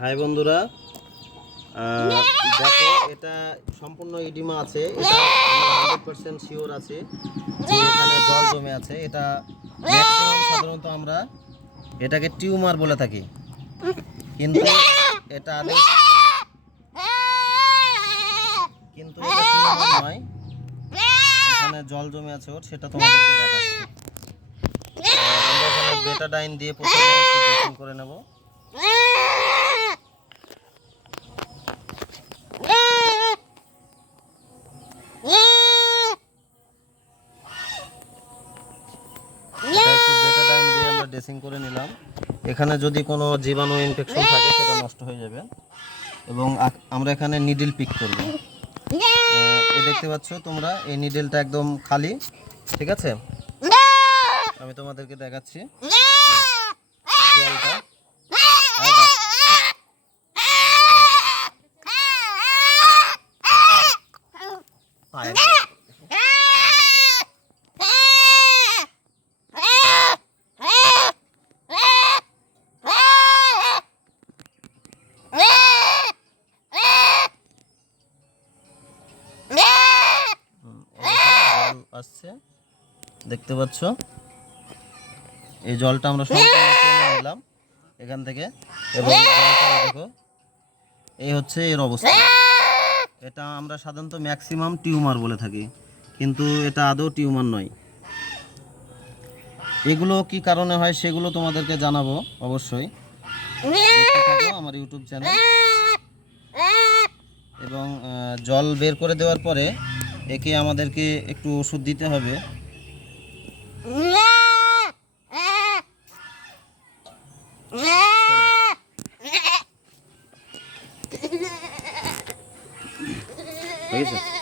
High বন্ধুরা, দেখো এটা সম্পূর্ণ ইডিমা আছে। এটা আমি 100% শিওর আছে যে এখানে জল জমে আছে। এটা ম্যাক্সিমাম সাধারণত আমরা এটাকে টিউমার বলে থাকি, কিন্তু এটা টিউমার নয়। এখানে জল জমে আছে ওর, সেটা তোমাদেরকে দেখাচ্ছি। আমরা এখানে বেটাডাইন দিয়ে প্রথমে একটু ড্রেসিং করে নেব। ড্রেসিং করে নিলাম। এখানে যদি কোনো জীবাণু ইনফেকশন থাকে সেটা নষ্ট হয়ে যাবে। এবং আমরা এখানে নিডল পিক করব। এই দেখতে পাচ্ছ তোমরা, এই নিডলটা একদম খালি, ঠিক আছে? আমি তোমাদেরকে দেখাচ্ছি জলটা। আসছে, দেখতে পাচ্ছ? এই জলটা আমরা সম্পূর্ণ টেনে নিলাম এখান থেকে। এবং জলটা দেখো, এই হচ্ছে এর অবস্থা। এটা আমরা সাধারণত ম্যাক্সিমাম টিউমার বলে থাকি, কিন্তু এটা আদৌ টিউমার নয়। এগুলো কি কারণে হয় সেগুলো তোমাদেরকে জানাবো অবশ্যই। দেখতে থাকো আমার ইউটিউব চ্যানেল। এবং জল বের করে দেওয়ার পরে একে আমাদেরকে একটু ওষুধ দিতে হবে। ঠিক আছে?